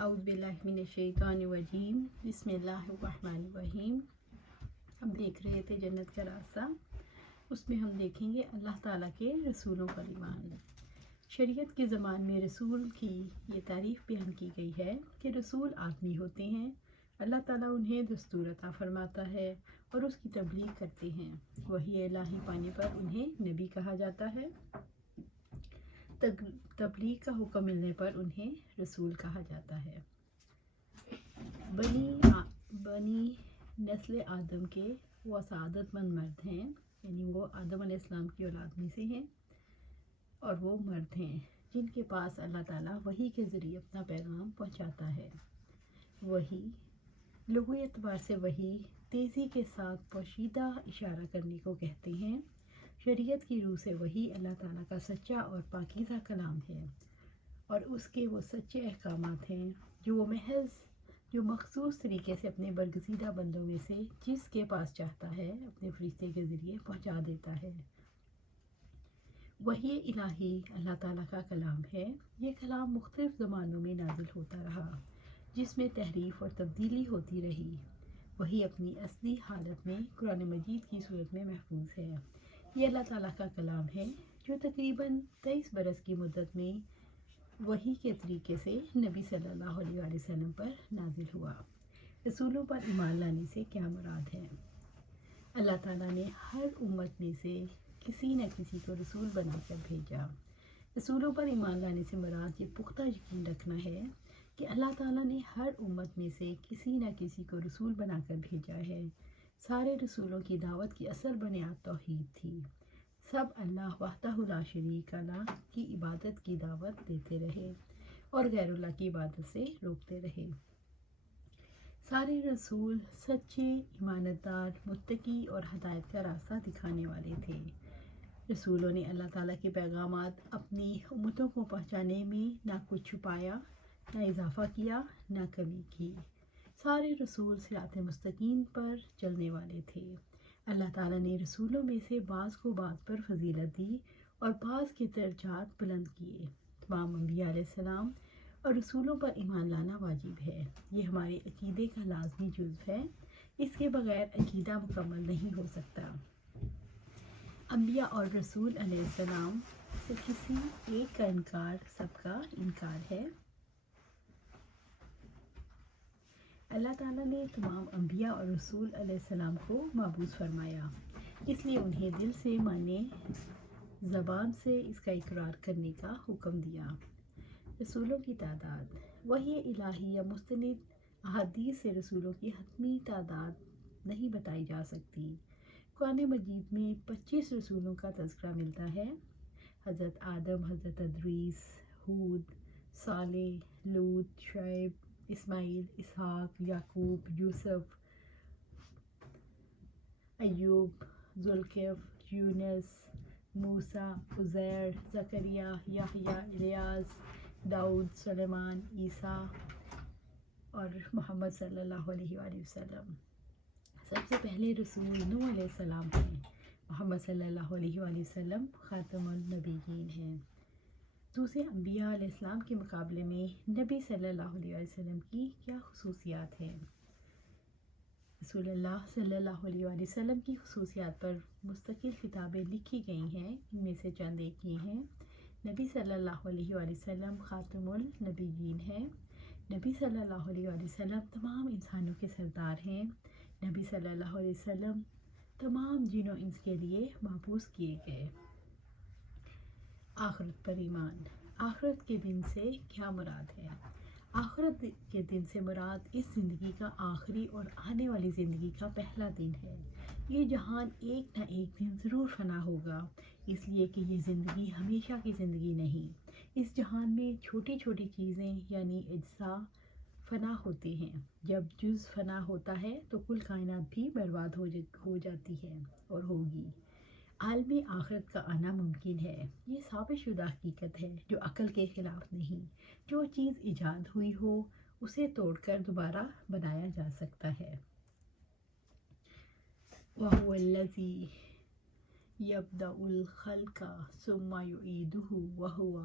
اعوذ باللہ من الشیطان الرجیم بسم اللہ الرحمن الرحیم۔ ہم دیکھ رہے تھے جنت کا راستہ، اس میں ہم دیکھیں گے اللہ تعالیٰ کے رسولوں پر ایمان۔ شریعت کے زمان میں رسول کی یہ تعریف بیان کی گئی ہے کہ رسول آدمی ہوتے ہیں، اللہ تعالیٰ انہیں دستور عطا فرماتا ہے اور اس کی تبلیغ کرتے ہیں۔ وحی الہی پانے پر انہیں نبی کہا جاتا ہے، تبلیغ کا حکم ملنے پر انہیں رسول کہا جاتا ہے۔ بنی نسل آدم کے وہ سعادت مند مرد ہیں، یعنی وہ آدم علیہ السلام کی اولاد میں سے ہیں، اور وہ مرد ہیں جن کے پاس اللہ تعالیٰ وحی کے ذریعے اپنا پیغام پہنچاتا ہے۔ وحی لغوی اعتبار سے وحی تیزی کے ساتھ پوشیدہ اشارہ کرنے کو کہتے ہیں۔ شریعت کی روح سے وحی اللہ تعالیٰ کا سچا اور پاکیزہ کلام ہے، اور اس کے وہ سچے احکامات ہیں جو مخصوص طریقے سے اپنے برگزیدہ بندوں میں سے جس کے پاس چاہتا ہے اپنے فرشتے کے ذریعے پہنچا دیتا ہے۔ وحی الہی اللہ تعالیٰ کا کلام ہے۔ یہ کلام مختلف زمانوں میں نازل ہوتا رہا، جس میں تحریف اور تبدیلی ہوتی رہی۔ وحی اپنی اصلی حالت میں قرآن مجید کی صورت میں محفوظ ہے۔ یہ اللہ تعالیٰ کا کلام ہے جو تقریباً 23 برس کی مدت میں وحی کے طریقے سے نبی صلی اللہ علیہ وآلہ وسلم پر نازل ہوا۔ رسولوں پر ایمان لانے سے کیا مراد ہے؟ اللہ تعالیٰ نے ہر امت میں سے کسی نہ کسی کو رسول بنا کر بھیجا۔ رسولوں پر ایمان لانے سے مراد یہ پختہ یقین رکھنا ہے کہ اللہ تعالیٰ نے ہر امت میں سے کسی نہ کسی کو رسول بنا کر بھیجا ہے۔ سارے رسولوں کی دعوت کی اصل بنیاد توحید تھی۔ سب اللہ وحدہ لا شریک لہ کی عبادت کی دعوت دیتے رہے اور غیر اللہ کی عبادت سے روکتے رہے۔ سارے رسول سچے، ایماندار، متقی اور ہدایت کا راستہ دکھانے والے تھے۔ رسولوں نے اللہ تعالیٰ کے پیغامات اپنی امتوں کو پہنچانے میں نہ کچھ چھپایا، نہ اضافہ کیا، نہ کمی کی۔ سارے رسول صراط مستقیم پر چلنے والے تھے۔ اللہ تعالیٰ نے رسولوں میں سے بعض کو بعض پر فضیلت دی اور بعض کے درجات بلند کیے۔ تمام انبیاء علیہ السلام اور رسولوں پر ایمان لانا واجب ہے۔ یہ ہمارے عقیدے کا لازمی جزو ہے، اس کے بغیر عقیدہ مکمل نہیں ہو سکتا۔ انبیاء اور رسول علیہ السلام سے کسی ایک کا انکار سب کا انکار ہے۔ اللہ تعالیٰ نے تمام انبیاء اور رسول علیہ السلام کو مبعوث فرمایا، اس لیے انہیں دل سے ماننے، زبان سے اس کا اقرار کرنے کا حکم دیا۔ رسولوں کی تعداد وحی الہی یا مستند احادیث سے رسولوں کی حتمی تعداد نہیں بتائی جا سکتی۔ قرآن مجید میں 25 رسولوں کا تذکرہ ملتا ہے۔ حضرت آدم، حضرت ادریس، ہود، صالح، لوط، شعیب، اسماعیل، اسحاق، یعقوب، یوسف، ایوب، ذوالکفل، یونس، موسیٰ، عزیر، زکریا، یحییٰ، الیاس، داؤد، سلیمان، عیسیٰ اور محمد صلی اللہ علیہ وآلہ وسلم۔ سب سے پہلے رسول نوح علیہ السلام ہیں۔ محمد صلی اللہ علیہ وآلہ وسلم خاتم النبیین ہیں۔ دوسرے انبیاء علیہ السلام کے مقابلے میں نبی صلی اللہ علیہ وآلہ وسلم کی کیا خصوصیات ہیں؟ رسول اللہ صلی اللہ علیہ وآلہ وسلم کی خصوصیات پر مستقل کتابیں لکھی گئی ہیں۔ ان میں سے چند ایک یہ ہیں: نبی صلی اللہ علیہ وآلہ وسلم خاتم النبیین ہیں۔ نبی صلی اللہ علیہ وآلہ وسلم تمام انسانوں کے سردار ہیں۔ نبی صلی اللہ علیہ وسلم تمام جن و انس کے لیے مبعوث کیے گئے۔ آخرت پر ایمان۔ آخرت کے دن سے کیا مراد ہے؟ آخرت کے دن سے مراد اس زندگی کا آخری اور آنے والی زندگی کا پہلا دن ہے۔ یہ جہان ایک نہ ایک دن ضرور فنا ہوگا، اس لیے کہ یہ زندگی ہمیشہ کی زندگی نہیں۔ اس جہان میں چھوٹی چھوٹی چیزیں یعنی اجزاء فنا ہوتے ہیں۔ جب جز فنا ہوتا ہے تو کل کائنات بھی برباد ہو جاتی ہے اور ہوگی۔ عالم آخرت کا آنا ممکن ہے۔ یہ ثابت شدہ حقیقت ہے جو عقل کے خلاف نہیں۔ جو چیز ایجاد ہوئی ہو اسے توڑ کر دوبارہ بنایا جا سکتا ہے۔ وَهُوَ الَّذِي يَبْدَأُ الْخَلْقَ ثُمَّ يُعِيدُهُ وَهُوَ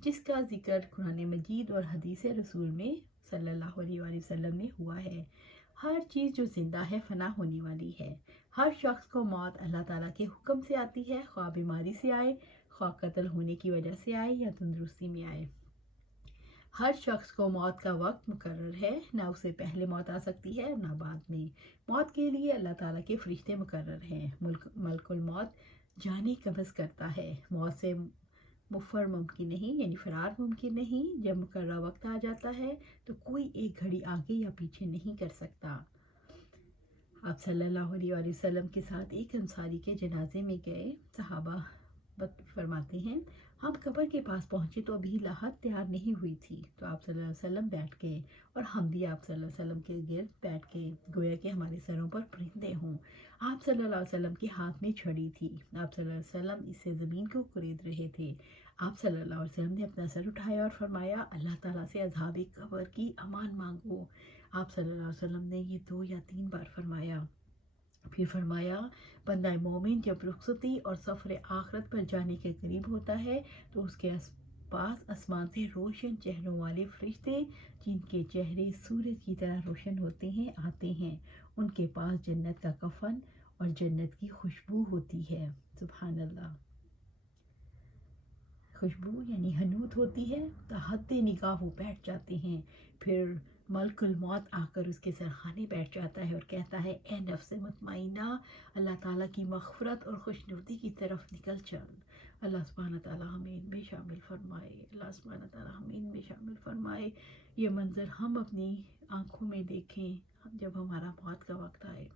جس کا ذکر قرآن مجید اور حدیث رسول میں صلی اللہ علیہ وآلہ وسلم میں ہوا ہے۔ ہر چیز جو زندہ ہے فنا ہونے والی ہے۔ ہر شخص کو موت اللہ تعالیٰ کے حکم سے آتی ہے، خواہ بیماری سے آئے، خواہ قتل ہونے کی وجہ سے آئے یا تندرستی میں آئے۔ ہر شخص کو موت کا وقت مقرر ہے، نہ اسے پہلے موت آ سکتی ہے نہ بعد میں۔ موت کے لیے اللہ تعالیٰ کے فرشتے مقرر ہیں۔ ملک الموت جانے قبض کرتا ہے۔ موت سے مفر ممکن نہیں، یعنی فرار ممکن نہیں۔ جب مقررہ وقت آ جاتا ہے تو کوئی ایک گھڑی آگے یا پیچھے نہیں کر سکتا۔ آپ صلی اللہ علیہ وآلہ وسلم کے ساتھ ایک انصاری کے جنازے میں گئے۔ صحابہ فرماتے ہیں ہم قبر کے پاس پہنچے تو ابھی لاحت تیار نہیں ہوئی تھی، تو آپ صلی اللہ علیہ وسلم بیٹھ گئے اور ہم بھی آپ صلی اللہ علیہ وسلم کے گرد بیٹھ گئے، گویا کہ ہمارے سروں پر پرندے ہوں۔ آپ صلی اللہ علیہ وسلم کے ہاتھ میں چھڑی تھی، آپ صلی اللہ علیہ وسلم اس سے زمین کو کھرید رہے تھے۔ آپ صلی اللہ علیہ وسلم نے اپنا سر اٹھایا اور فرمایا اللہ تعالیٰ سے عذاب قبر کی امان مانگو۔ آپ صلی اللہ علیہ وسلم نے یہ 2 یا 3 بار فرمایا۔ پھر فرمایا بندہ مومن جب رخصتی اور سفر آخرت پر جانے کے قریب ہوتا ہے تو اس کے پاس آسمان سے روشن چہروں والے فرشتے جن کے چہرے سورج کی طرح روشن ہوتے ہیں آتے ہیں۔ ان کے پاس جنت کا کفن اور جنت کی خوشبو ہوتی ہے۔ سبحان اللہ۔ خوشبو یعنی حنوت ہوتی ہے، تحت نگاہ وہ بیٹھ جاتے ہیں۔ پھر ملک الموت آ کر اس کے سرخانے بیٹھ جاتا ہے اور کہتا ہے اے نفس مطمئنہ، اللہ تعالیٰ کی مغفرت اور خوشنودی کی طرف نکل چل۔ اللہ سبحانہ تعالیٰ ہمیں ان میں شامل فرمائے، اللہ سبحانہ تعالیٰ ہمیں ان میں شامل فرمائے۔ یہ منظر ہم اپنی آنکھوں میں دیکھیں جب ہمارا موت کا وقت آئے۔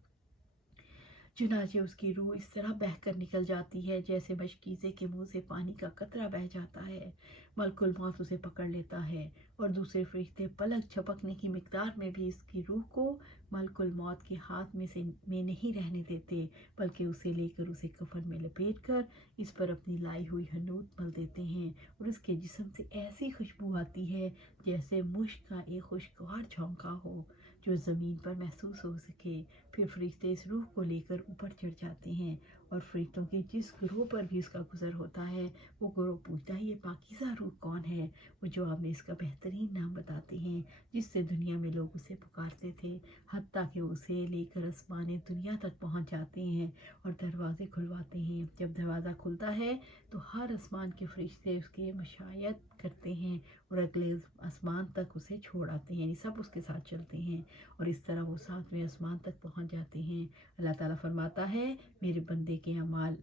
چنانچہ اس کی روح اس طرح بہہ کر نکل جاتی ہے جیسے مشکیزے کے منہ سے پانی کا قطرہ بہہ جاتا ہے۔ ملک الموت اسے پکڑ لیتا ہے اور دوسرے فرشتے پلک جھپکنے کی مقدار میں بھی اس کی روح کو ملک الموت کے ہاتھ میں نہیں رہنے دیتے، بلکہ اسے لے کر اسے کفن میں لپیٹ کر اس پر اپنی لائی ہوئی حنوت مل دیتے ہیں اور اس کے جسم سے ایسی خوشبو آتی ہے جیسے مشک کا ایک خوشگوار جھونکا ہو جو زمین پر محسوس ہو سکے۔ پھر فرشتے اس روح کو لے کر اوپر چڑھ جاتے ہیں اور فرشتوں کے جس گروہ پر بھی اس کا گزر ہوتا ہے وہ گروہ پوچھتا ہے یہ پاکیزہ روح کون ہے؟ وہ جواب میں اس کا بہترین نام بتاتے ہیں جس سے دنیا میں لوگ اسے پکارتے تھے، حتیٰ کہ اسے لے کر آسمان دنیا تک پہنچ جاتے ہیں اور دروازے کھلواتے ہیں۔ جب دروازہ کھلتا ہے تو ہر آسمان کے فرشتے اس کے مشایت کرتے ہیں اور اگلے آسمان تک اسے چھوڑ آتے ہیں، یعنی سب اس کے ساتھ چلتے ہیں اور اس طرح وہ 7ویں آسمان تک پہنچ جاتے ہیں۔ اللہ تعالیٰ فرماتا ہے میرے بندے کے اعمال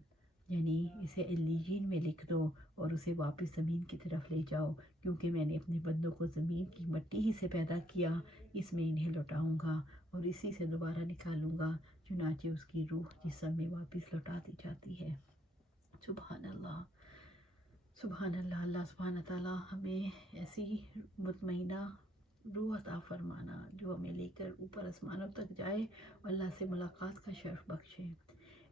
یعنی اسے علیین میں لکھ دو اور اسے واپس زمین کی طرف لے جاؤ، کیونکہ میں نے اپنے بندوں کو زمین کی مٹی ہی سے پیدا کیا، اس میں انہیں لوٹاؤں گا اور اسی سے دوبارہ نکالوں گا۔ چنانچہ اس کی روح جسم میں واپس لوٹا دی جاتی ہے۔ سبحان اللہ، سبحان اللہ۔ اللہ سبحانہ تعالیٰ ہمیں ایسی مطمئنہ روح عطا فرمانا جو ہمیں لے کر اوپر آسمانوں تک جائے اور اللہ سے ملاقات کا شرف بخشے۔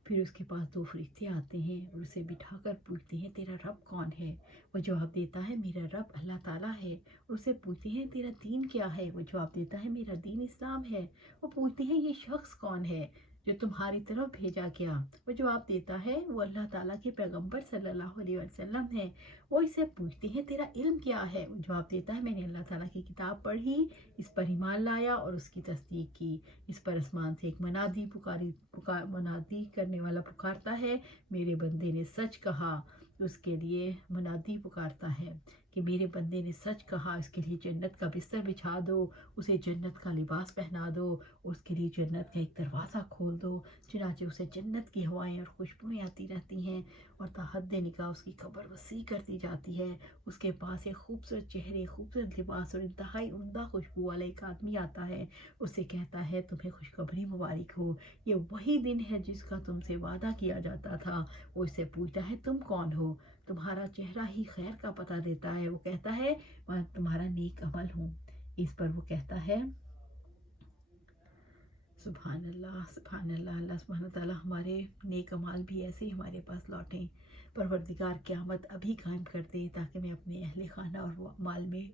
پھر اس کے پاس 2 فرشتے آتے ہیں اور اسے بٹھا کر پوچھتے ہیں تیرا رب کون ہے؟ وہ جواب دیتا ہے میرا رب اللہ تعالیٰ ہے۔ اور اسے پوچھتے ہیں تیرا دین کیا ہے؟ وہ جواب دیتا ہے میرا دین اسلام ہے۔ وہ پوچھتے ہیں یہ شخص کون ہے جو تمہاری طرف بھیجا گیا؟ وہ جواب دیتا ہے وہ اللہ تعالیٰ کے پیغمبر صلی اللہ علیہ وسلم ہے۔ وہ اسے پوچھتے ہیں تیرا علم کیا ہے؟ وہ جواب دیتا ہے میں نے اللہ تعالیٰ کی کتاب پڑھی، اس پر ایمان لایا اور اس کی تصدیق کی۔ اس پر آسمان سے ایک منادی کرنے والا پکارتا ہے میرے بندے نے سچ کہا۔ اس کے لیے منادی پکارتا ہے کہ میرے بندے نے سچ کہا، اس کے لیے جنت کا بستر بچھا دو، اسے جنت کا لباس پہنا دو، اس کے لیے جنت کا ایک دروازہ کھول دو۔ چنانچہ اسے جنت کی ہوائیں اور خوشبوئیں آتی رہتی ہیں اور تحد نگاہ اس کی قبر وسیع کرتی جاتی ہے۔ اس کے پاس ایک خوبصورت چہرے، خوبصورت لباس اور انتہائی عمدہ خوشبو والا ایک آدمی آتا ہے، اسے کہتا ہے تمہیں خوشخبری مبارک ہو، یہ وہی دن ہے جس کا تم سے وعدہ کیا جاتا تھا۔ وہ اسے پوچھتا ہے تم کون ہو؟ تمہارا چہرہ ہی خیر کا پتہ دیتا ہے۔ وہ کہتا ہے میں تمہارا نیک عمل ہوں۔ اس پر وہ کہتا ہے سبحان اللہ، سبحان اللہ۔ اللہ سبحانہ تعالیٰ ہمارے نیک اعمال بھی ایسے ہی ہمارے پاس لوٹیں۔ پروردگار قیامت ابھی قائم کر دے تاکہ میں اپنے اہل خانہ اور مال میں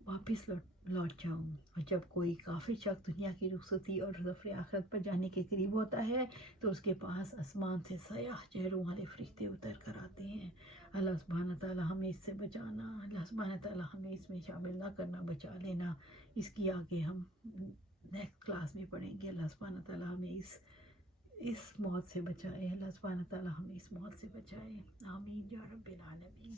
واپس لوٹ جاؤں۔ اور جب کوئی کافر شخص دنیا کی رخصتی اور سفر آخرت پر جانے کے قریب ہوتا ہے تو اس کے پاس آسمان سے سیاہ چہروں والے فرشتے اتر کر آتے ہیں اللہ سبحانہ تعالیٰ ہمیں اس سے بچانا، اللہ سبحانہ تعالیٰ ہمیں اس میں شامل نہ کرنا، بچا لینا. اس کی آگے ہم نیکسٹ کلاس میں پڑھیں گے. اللہ سبحانہ تعالیٰ ہمیں اس موت سے بچائے، اللہ سبحانہ تعالیٰ ہمیں اس موت سے بچائے. آمین یا رب العالمین.